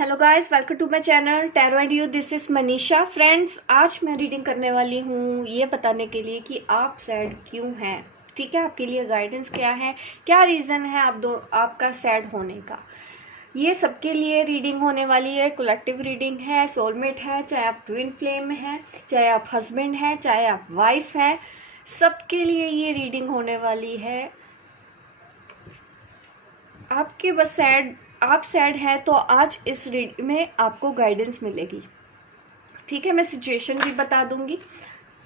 Hello guys, welcome to my channel tarot and you. This is Manisha. Friends, आज मैं reading करने वाली हूँ ये बताने के लिए कि आप सैड क्यों हैं। ठीक है, आपके लिए गाइडेंस क्या है, क्या रीज़न है आपका सैड होने का। ये सबके लिए रीडिंग होने वाली है, कलेक्टिव रीडिंग है, सोलमेट है, चाहे आप ट्विन फ्लेम हैं, चाहे आप हस्बैंड हैं, चाहे आप वाइफ हैं, सबके लिए ये रीडिंग होने वाली है। आपके बस आप सैड हैं तो आज इस रीड में आपको गाइडेंस मिलेगी। ठीक है, मैं सिचुएशन भी बता दूंगी,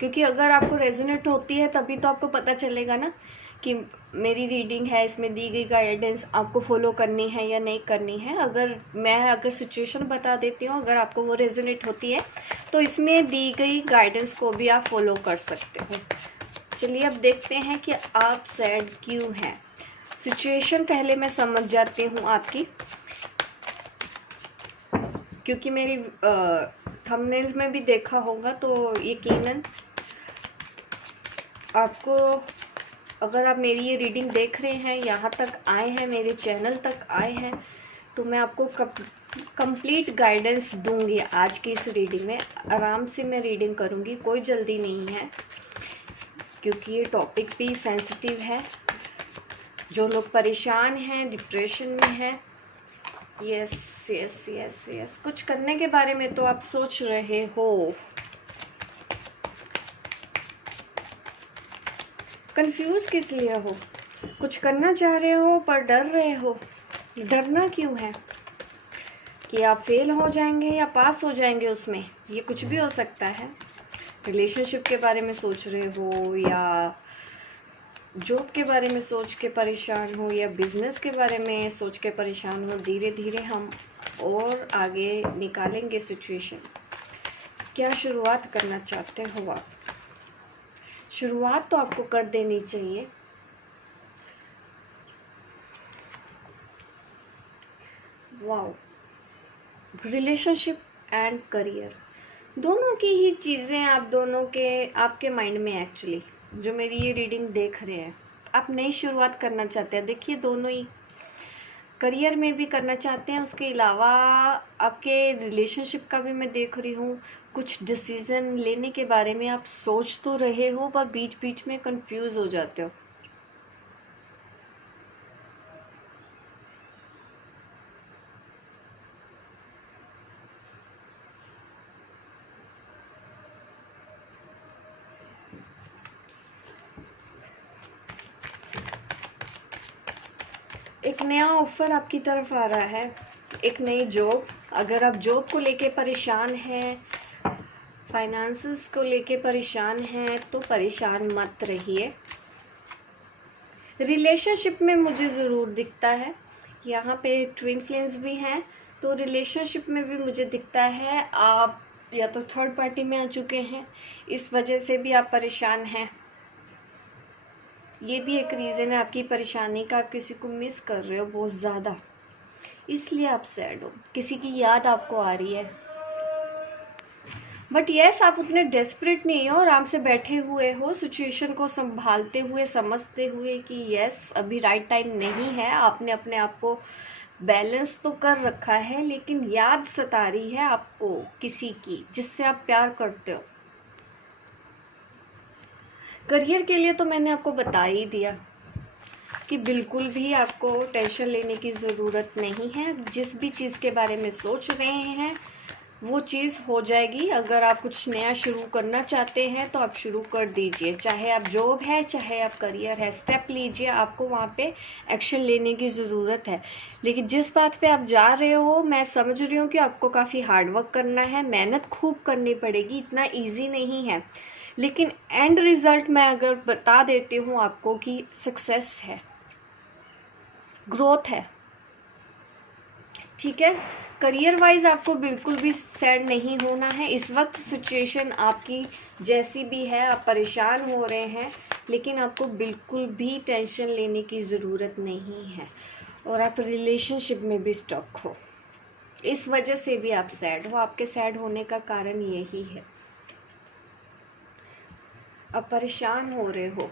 क्योंकि अगर आपको रेजोनेट होती है तभी तो आपको पता चलेगा ना कि मेरी रीडिंग है, इसमें दी गई गाइडेंस आपको फॉलो करनी है या नहीं करनी है। अगर सिचुएशन बता देती हूँ, अगर आपको वो रेजोनेट होती है तो इसमें दी गई गाइडेंस को भी आप फॉलो कर सकते हो। चलिए अब देखते हैं कि आप सैड क्यों हैं। सिचुएशन पहले मैं समझ जाती हूँ आपकी, क्योंकि मेरी थंबनेल्स में भी देखा होगा तो यकीनन आपको, अगर आप मेरी ये रीडिंग देख रहे हैं, यहाँ तक आए हैं, मेरे चैनल तक आए हैं, तो मैं आपको कंप्लीट गाइडेंस दूंगी। आज की इस रीडिंग में आराम से मैं रीडिंग करूंगी, कोई जल्दी नहीं है, क्योंकि ये टॉपिक भी सेंसिटिव है। जो लोग परेशान हैं, डिप्रेशन में हैं, यस यस यस यस, कुछ करने के बारे में तो आप सोच रहे हो, कंफ्यूज किस लिए हो, कुछ करना चाह रहे हो पर डर रहे हो। डरना क्यों है? कि आप फेल हो जाएंगे या पास हो जाएंगे उसमें, ये कुछ भी हो सकता है। रिलेशनशिप के बारे में सोच रहे हो, या जॉब के बारे में सोच के परेशान हो, या बिजनेस के बारे में सोच के परेशान हो। धीरे धीरे हम और आगे निकालेंगे सिचुएशन। क्या शुरुआत करना चाहते हो आप? शुरुआत तो आपको कर देनी चाहिए। वाओ, रिलेशनशिप एंड करियर दोनों की ही चीज़ें आपके माइंड में एक्चुअली, जो मेरी ये रीडिंग देख रहे हैं, आप नई शुरुआत करना चाहते हैं। देखिए, दोनों ही करियर में भी करना चाहते हैं, उसके अलावा आपके रिलेशनशिप का भी मैं देख रही हूँ। कुछ डिसीजन लेने के बारे में आप सोच तो रहे हो, पर बीच बीच में कंफ्यूज हो जाते हो। एक नया ऑफर आपकी तरफ आ रहा है, एक नई जॉब। अगर आप जॉब को लेके परेशान हैं, फाइनेंसेस को लेके परेशान हैं, तो परेशान मत रहिए। रिलेशनशिप में मुझे ज़रूर दिखता है, यहाँ पे ट्विन फ्लेम्स भी हैं, तो रिलेशनशिप में भी मुझे दिखता है आप या तो थर्ड पार्टी में आ चुके हैं, इस वजह से भी आप परेशान हैं। ये भी एक रीज़न है आपकी परेशानी का, आप किसी को मिस कर रहे हो बहुत ज़्यादा, इसलिए आप सैड हो, किसी की याद आपको आ रही है। बट यस, आप उतने डेस्परेट नहीं हो, आराम से बैठे हुए हो, सिचुएशन को संभालते हुए, समझते हुए कि यस अभी राइट टाइम नहीं है। आपने अपने आप को बैलेंस तो कर रखा है, लेकिन याद सता रही है आपको किसी की जिससे आप प्यार करते हो। करियर के लिए तो मैंने आपको बता ही दिया कि बिल्कुल भी आपको टेंशन लेने की ज़रूरत नहीं है। जिस भी चीज़ के बारे में सोच रहे हैं वो चीज़ हो जाएगी। अगर आप कुछ नया शुरू करना चाहते हैं तो आप शुरू कर दीजिए, चाहे आप जॉब है, चाहे आप करियर है, स्टेप लीजिए। आपको वहाँ पे एक्शन लेने की ज़रूरत है। लेकिन जिस बात पे आप जा रहे हो, मैं समझ रही हूँ कि आपको काफ़ी हार्डवर्क करना है, मेहनत खूब करनी पड़ेगी, इतना ईजी नहीं है। लेकिन एंड रिज़ल्ट मैं अगर बता देती हूँ आपको कि सक्सेस है, ग्रोथ है। ठीक है, करियर वाइज आपको बिल्कुल भी सैड नहीं होना है। इस वक्त सिचुएशन आपकी जैसी भी है, आप परेशान हो रहे हैं, लेकिन आपको बिल्कुल भी टेंशन लेने की ज़रूरत नहीं है। और आप रिलेशनशिप में भी स्टक हो, इस वजह से भी आप सैड हो। आपके सैड होने का कारण यही है, आप परेशान हो रहे हो।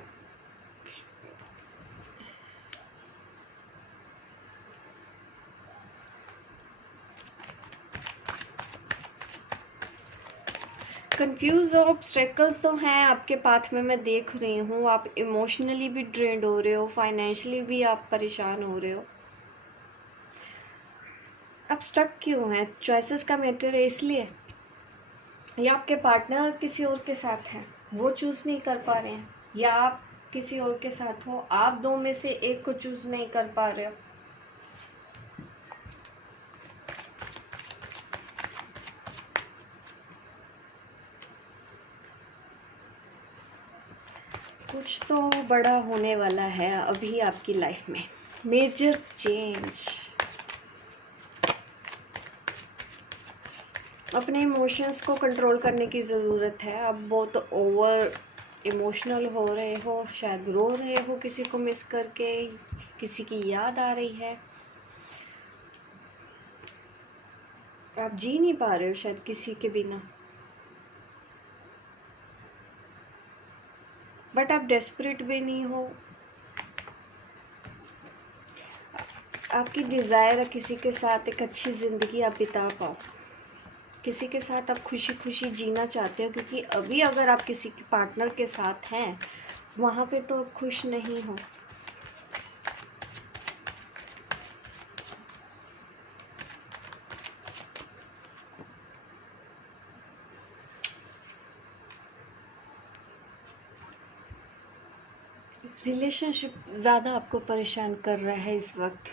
कंफ्यूज ऑब्स्टेकल्स तो हैं आपके पाथ में, मैं देख रही हूँ। आप इमोशनली भी ड्रेन्ड हो रहे हो, फाइनेंशियली भी आप परेशान हो रहे हो। आप स्टक क्यों हैं? चॉइसेस का मैटर है इसलिए, या आपके पार्टनर किसी और के साथ हैं, वो चूज़ नहीं कर पा रहे हैं, या आप किसी और के साथ हो, आप दो में से एक को चूज़ नहीं कर पा रहे हो। कुछ तो बड़ा होने वाला है अभी आपकी लाइफ में, मेजर चेंज। अपने इमोशंस को कंट्रोल करने की ज़रूरत है। आप बहुत ओवर इमोशनल हो रहे हो, शायद रो रहे हो किसी को मिस करके, किसी की याद आ रही है, आप जी नहीं पा रहे हो शायद किसी के बिना, बट आप डेस्परेट भी नहीं हो। आपकी डिज़ायर है किसी के साथ एक अच्छी ज़िंदगी आप बिता पाओ, किसी के साथ आप खुशी खुशी जीना चाहते हो, क्योंकि अभी अगर आप किसी के पार्टनर के साथ हैं वहाँ पे तो आप खुश नहीं हो। रिलेशनशिप ज़्यादा आपको परेशान कर रहा है इस वक्त।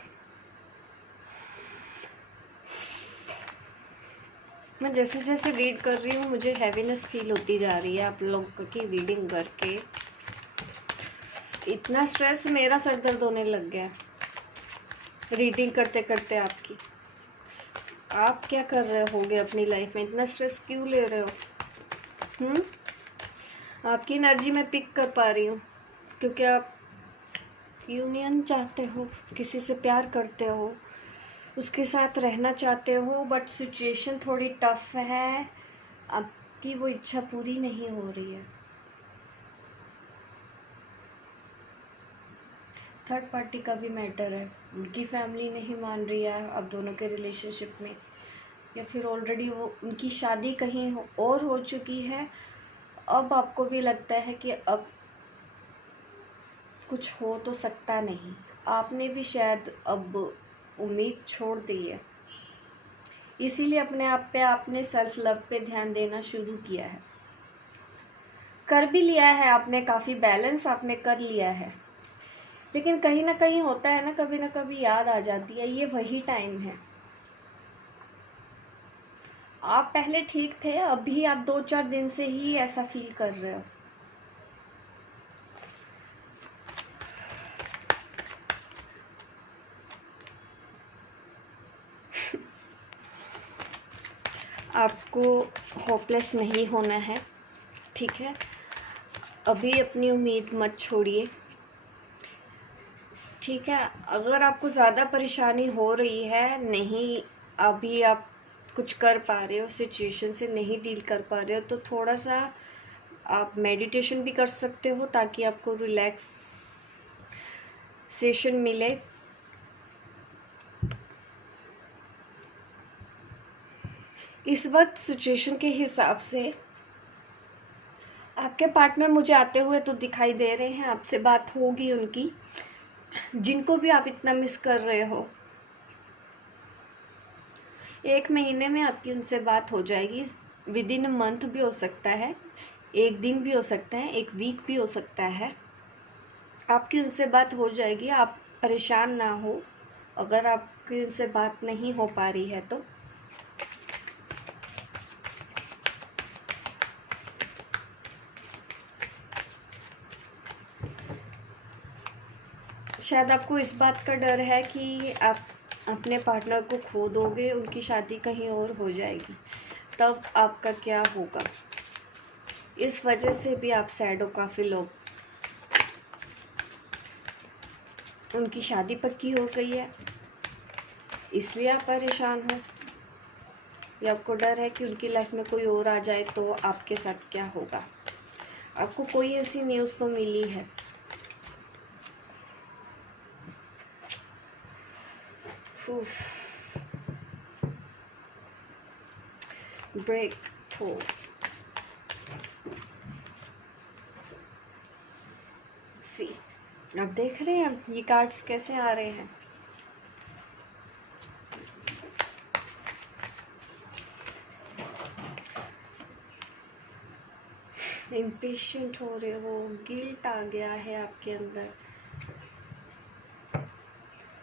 मैं जैसे जैसे रीड कर रही हूँ मुझे हैवीनेस फील होती जा रही है आप लोगों की रीडिंग करके। इतना स्ट्रेस, मेरा सर दर्द होने लग गया रीडिंग करते करते आपकी। आप क्या कर रहे होगे अपनी लाइफ में? इतना स्ट्रेस क्यों ले रहे हो? आपकी एनर्जी मैं पिक कर पा रही हूँ, क्योंकि आप यूनियन चाहते हो, किसी से प्यार करते हो, उसके साथ रहना चाहते हो, बट सिचुएशन थोड़ी टफ है, आपकी वो इच्छा पूरी नहीं हो रही है। थर्ड पार्टी का भी मैटर है, उनकी फैमिली नहीं मान रही है अब दोनों के रिलेशनशिप में, या फिर ऑलरेडी वो उनकी शादी कहीं और हो चुकी है। अब आपको भी लगता है कि अब कुछ हो तो सकता नहीं, आपने भी शायद अब उम्मीद छोड़ दी है, इसीलिए अपने आप पे आपने सेल्फ लव पे ध्यान देना शुरू किया है। कर भी लिया है आपने, काफ़ी बैलेंस आपने कर लिया है, लेकिन कहीं ना कहीं होता है ना कभी याद आ जाती है। ये वही टाइम है, आप पहले ठीक थे, अभी आप 2-4 दिन से ही ऐसा फील कर रहे हो। आपको होपलेस नहीं होना है, ठीक है? अभी अपनी उम्मीद मत छोड़िए, ठीक है? अगर आपको ज़्यादा परेशानी हो रही है, नहीं अभी आप कुछ कर पा रहे हो, सिचुएशन से नहीं डील कर पा रहे हो, तो थोड़ा सा आप मेडिटेशन भी कर सकते हो ताकि आपको रिलैक्सेशन मिले। इस वक्त सिचुएशन के हिसाब से आपके पार्टनर मुझे आते हुए तो दिखाई दे रहे हैं, आपसे बात होगी उनकी, जिनको भी आप इतना मिस कर रहे हो। 1 महीने में आपकी उनसे बात हो जाएगी, विद इन मंथ भी हो सकता है, 1 दिन भी हो सकता है, 1 वीक भी हो सकता है, आपकी उनसे बात हो जाएगी। आप परेशान ना हो अगर आपकी उनसे बात नहीं हो पा रही है तो। शायद आपको इस बात का डर है कि आप अपने पार्टनर को खो दोगे, उनकी शादी कहीं और हो जाएगी, तब आपका क्या होगा? इस वजह से भी आप सैड हो काफ़ी लोग, उनकी शादी पक्की हो गई है इसलिए आप परेशान हो, या आपको डर है कि उनकी लाइफ में कोई और आ जाए तो आपके साथ क्या होगा? आपको कोई ऐसी न्यूज़ तो मिली है। ब्रेक थ्रू, आप देख रहे हैं ये कार्ड्स कैसे आ रहे हैं। इम्पेशेंट हो रहे हो, गिल्ट आ गया है आपके अंदर।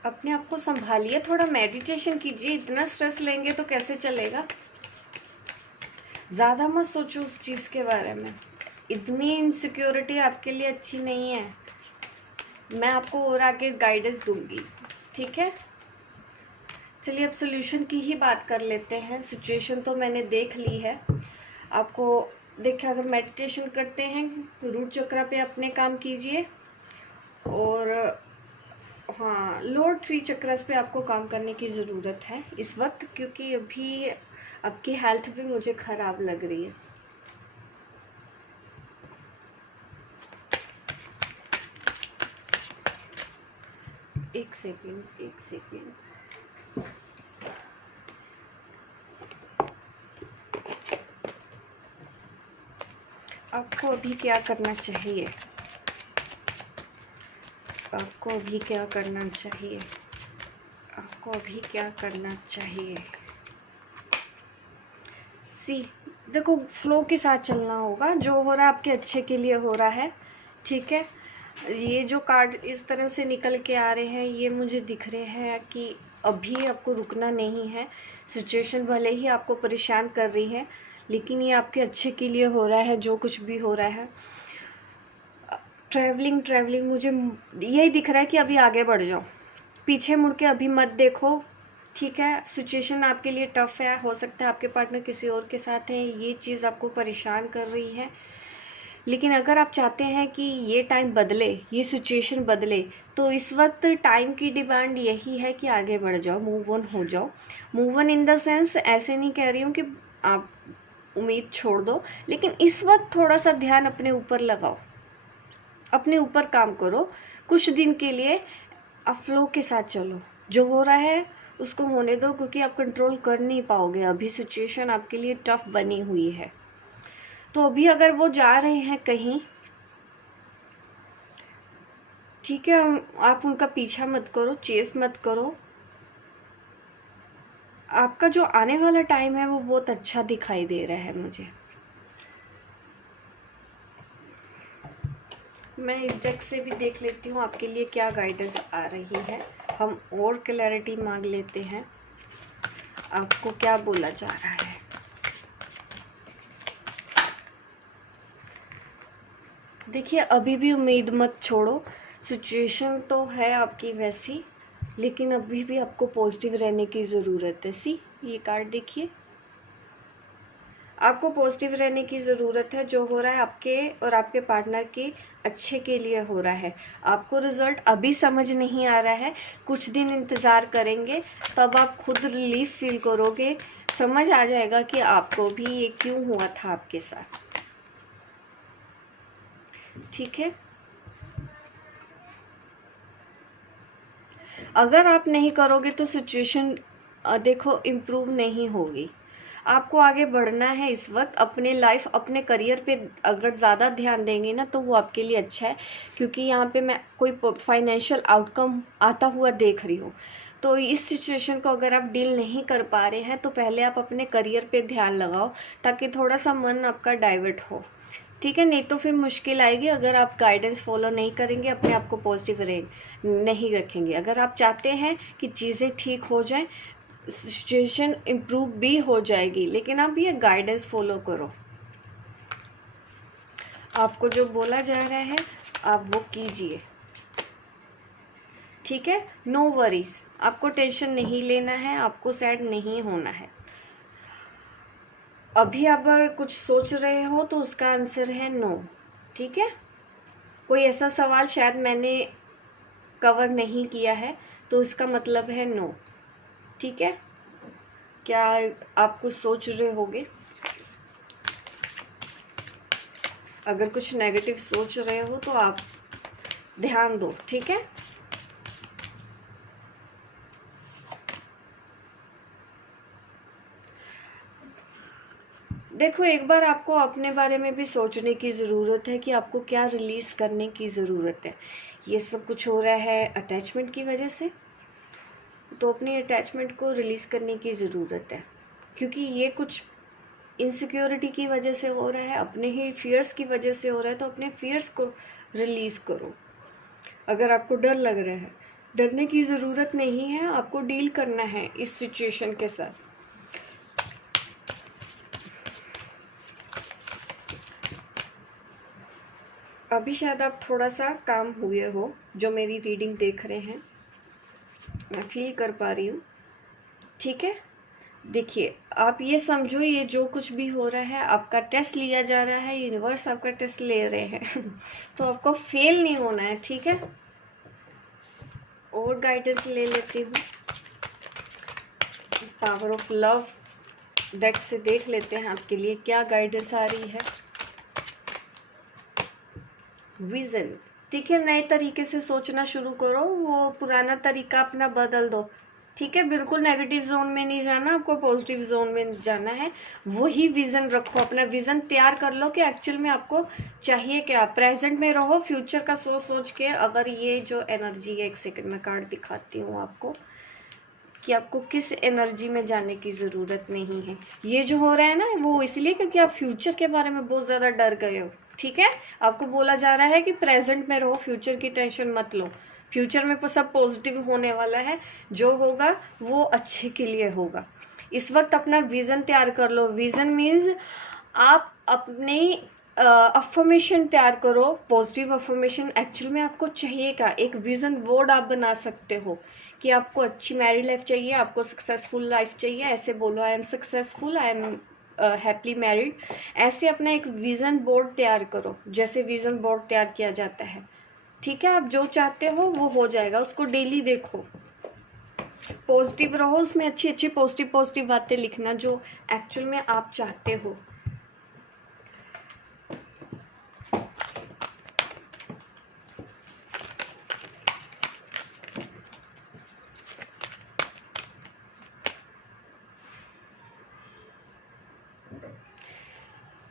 अपने आप को संभालिए, थोड़ा मेडिटेशन कीजिए। इतना स्ट्रेस लेंगे तो कैसे चलेगा। ज़्यादा मत सोचो उस चीज़ के बारे में। इतनी इनसिक्योरिटी आपके लिए अच्छी नहीं है। मैं आपको और आगे गाइडेंस दूंगी, ठीक है। चलिए अब सोल्यूशन की ही बात कर लेते हैं। सिचुएशन तो मैंने देख ली है आपको। देखिए, अगर मेडिटेशन करते हैं रूट चक्रा पे अपने काम कीजिए, और हाँ, लोअर 3 चक्रास पे आपको काम करने की ज़रूरत है इस वक्त, क्योंकि अभी आपकी हेल्थ भी मुझे ख़राब लग रही है। एक सेकेंड। आपको अभी क्या करना चाहिए। आपको अभी क्या करना चाहिए। आपको अभी क्या करना चाहिए। सी, देखो, फ्लो के साथ चलना होगा। जो हो रहा है आपके अच्छे के लिए हो रहा है, ठीक है। ये जो कार्ड इस तरह से निकल के आ रहे हैं, ये मुझे दिख रहे हैं कि अभी आपको रुकना नहीं है। सिचुएशन भले ही आपको परेशान कर रही है, लेकिन ये आपके अच्छे के लिए हो रहा है। जो कुछ भी हो रहा है, ट्रैवलिंग मुझे यही दिख रहा है कि अभी आगे बढ़ जाओ, पीछे मुड़ के अभी मत देखो, ठीक है। सिचुएशन आपके लिए टफ है, हो सकता है आपके पार्टनर किसी और के साथ है, ये चीज़ आपको परेशान कर रही है। लेकिन अगर आप चाहते हैं कि ये टाइम बदले, ये सिचुएशन बदले, तो इस वक्त टाइम की डिमांड यही है कि आगे बढ़ जाओ, मूव ऑन हो जाओ। Move on in the sense, ऐसे नहीं कह रही हूँ कि आप उम्मीद छोड़ दो, लेकिन इस वक्त थोड़ा सा ध्यान अपने ऊपर लगाओ, अपने ऊपर काम करो कुछ दिन के लिए। आप फ्लो के साथ चलो, जो हो रहा है उसको होने दो, क्योंकि आप कंट्रोल कर नहीं पाओगे। अभी सिचुएशन आपके लिए टफ बनी हुई है। तो अभी अगर वो जा रहे हैं कहीं, ठीक है, आप उनका पीछा मत करो, चेस मत करो। आपका जो आने वाला टाइम है वो बहुत अच्छा दिखाई दे रहा है मुझे। मैं इस डेक से भी देख लेती हूँ आपके लिए क्या गाइडेंस आ रही है। हम और क्लैरिटी मांग लेते हैं, आपको क्या बोला जा रहा है। देखिए, अभी भी उम्मीद मत छोड़ो। सिचुएशन तो है आपकी वैसी, लेकिन अभी भी आपको पॉजिटिव रहने की ज़रूरत है। सी, ये कार्ड देखिए, आपको पॉजिटिव रहने की ज़रूरत है। जो हो रहा है आपके और आपके पार्टनर के अच्छे के लिए हो रहा है। आपको रिजल्ट अभी समझ नहीं आ रहा है, कुछ दिन इंतज़ार करेंगे तब आप खुद रिलीफ फील करोगे। समझ आ जाएगा कि आपको भी ये क्यों हुआ था आपके साथ, ठीक है। अगर आप नहीं करोगे तो सिचुएशन देखो इम्प्रूव नहीं होगी। आपको आगे बढ़ना है इस वक्त। अपने लाइफ, अपने करियर पे अगर ज़्यादा ध्यान देंगे ना, तो वो आपके लिए अच्छा है, क्योंकि यहाँ पे मैं कोई फाइनेंशियल आउटकम आता हुआ देख रही हूँ। तो इस सिचुएशन को अगर आप डील नहीं कर पा रहे हैं, तो पहले आप अपने करियर पे ध्यान लगाओ, ताकि थोड़ा सा मन आपका डाइवर्ट हो, ठीक है। नहीं तो फिर मुश्किल आएगी अगर आप गाइडेंस फॉलो नहीं करेंगे, अपने आप को पॉजिटिव नहीं रखेंगे। अगर आप चाहते हैं कि चीज़ें ठीक हो जाएं, सिचुएशन इम्प्रूव भी हो जाएगी, लेकिन आप ये गाइडेंस फॉलो करो। आपको जो बोला जा रहा है आप वो कीजिए, ठीक है। नो वरीज, आपको टेंशन नहीं लेना है, आपको सैड नहीं होना है। अभी अगर कुछ सोच रहे हो तो उसका आंसर है नो, ठीक है। कोई ऐसा सवाल शायद मैंने कवर नहीं किया है, तो इसका मतलब है नो, ठीक है। क्या आप कुछ सोच रहे होगे? अगर कुछ नेगेटिव सोच रहे हो तो आप ध्यान दो, ठीक है। देखो, एक बार आपको अपने बारे में भी सोचने की ज़रूरत है कि आपको क्या रिलीज़ करने की ज़रूरत है। ये सब कुछ हो रहा है अटैचमेंट की वजह से, तो अपनी अटैचमेंट को रिलीज़ करने की ज़रूरत है, क्योंकि ये कुछ इनसिक्योरिटी की वजह से हो रहा है, अपने ही फियर्स की वजह से हो रहा है, तो अपने फियर्स को रिलीज़ करो। अगर आपको डर लग रहा है, डरने की ज़रूरत नहीं है, आपको डील करना है इस सिचुएशन के साथ। अभी शायद आप थोड़ा सा काम हुए हो, जो मेरी रीडिंग देख रहे हैं, मैं फील कर पा रही हूँ। ठीक है, देखिए, आप ये समझो, ये जो कुछ भी हो रहा है आपका टेस्ट लिया जा रहा है, यूनिवर्स आपका टेस्ट ले रहे हैं तो आपको फेल नहीं होना है। ठीक है, और गाइडेंस ले लेती हूँ। पावर ऑफ लव डेक से देख लेते हैं आपके लिए क्या गाइडेंस आ रही है। विजन, ठीक है, नए तरीके से सोचना शुरू करो, वो पुराना तरीका अपना बदल दो। ठीक है, बिल्कुल नेगेटिव जोन में नहीं जाना, आपको पॉजिटिव जोन में जाना है। वही विजन रखो, अपना विजन तैयार कर लो कि एक्चुअल में आपको चाहिए क्या। प्रेजेंट में रहो, फ्यूचर का सोच सोच के। अगर ये जो एनर्जी है, एक सेकंड में कार्ड दिखाती हूँ आपको कि आपको किस एनर्जी में जाने की ज़रूरत नहीं है। ये जो हो रहा है ना, वो इसलिए क्योंकि आप फ्यूचर के बारे में बहुत ज़्यादा डर गए हो। ठीक है, आपको बोला जा रहा है कि प्रेजेंट में रहो, फ्यूचर की टेंशन मत लो। फ्यूचर में सब पॉजिटिव होने वाला है, जो होगा वो अच्छे के लिए होगा। इस वक्त अपना विज़न तैयार कर लो। विज़न मीन्स आप अपने अफर्मेशन तैयार करो, पॉजिटिव अफर्मेशन। एक्चुअल में आपको चाहिए क्या, एक विज़न बोर्ड आप बना सकते हो कि आपको अच्छी मैरिड लाइफ चाहिए, आपको सक्सेसफुल लाइफ चाहिए। ऐसे बोलो, I am successful, I am happy married. ऐसे अपना एक विज़न बोर्ड तैयार करो, जैसे विज़न बोर्ड तैयार किया जाता है। ठीक है, आप जो चाहते हो वो हो जाएगा, उसको डेली देखो। पॉजिटिव रहो, उसमें अच्छी अच्छी पॉजिटिव बातें लिखना जो एक्चुअल में आप चाहते हो।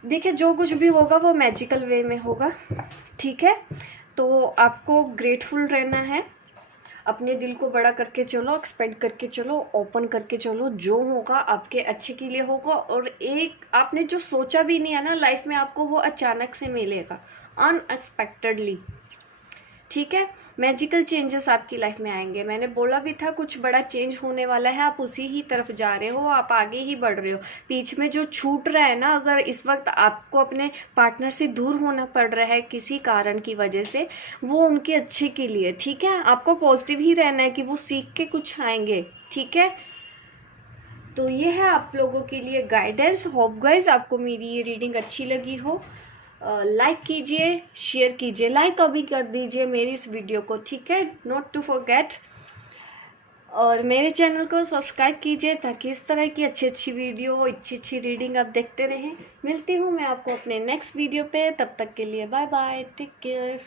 देखिए, जो कुछ भी होगा वो मैजिकल वे में होगा। ठीक है, तो आपको ग्रेटफुल रहना है, अपने दिल को बड़ा करके चलो, एक्सपेक्ट करके चलो, ओपन करके चलो। जो होगा आपके अच्छे के लिए होगा, और एक आपने जो सोचा भी नहीं है ना लाइफ में, आपको वो अचानक से मिलेगा, अनएक्सपेक्टेडली। ठीक है, मैजिकल चेंजेस आपकी लाइफ में आएंगे। मैंने बोला भी था कुछ बड़ा चेंज होने वाला है, आप उसी ही तरफ जा रहे हो, आप आगे ही बढ़ रहे हो। बीच में जो छूट रहा है ना, अगर इस वक्त आपको अपने पार्टनर से दूर होना पड़ रहा है किसी कारण की वजह से, वो उनके अच्छे के लिए। ठीक है, आपको पॉजिटिव ही रहना है कि वो सीख के कुछ आएंगे। ठीक है, तो ये है आप लोगों के लिए गाइडेंस। होप गाइस आपको मेरी ये रीडिंग अच्छी लगी हो। लाइक कीजिए, शेयर कीजिए, लाइक अभी कर दीजिए मेरी इस वीडियो को। ठीक है, नॉट टू फॉरगेट। और मेरे चैनल को सब्सक्राइब कीजिए ताकि इस तरह की अच्छी अच्छी वीडियो, अच्छी अच्छी रीडिंग आप देखते रहें। मिलती हूँ मैं आपको अपने नेक्स्ट वीडियो पे, तब तक के लिए बाय बाय, टेक केयर।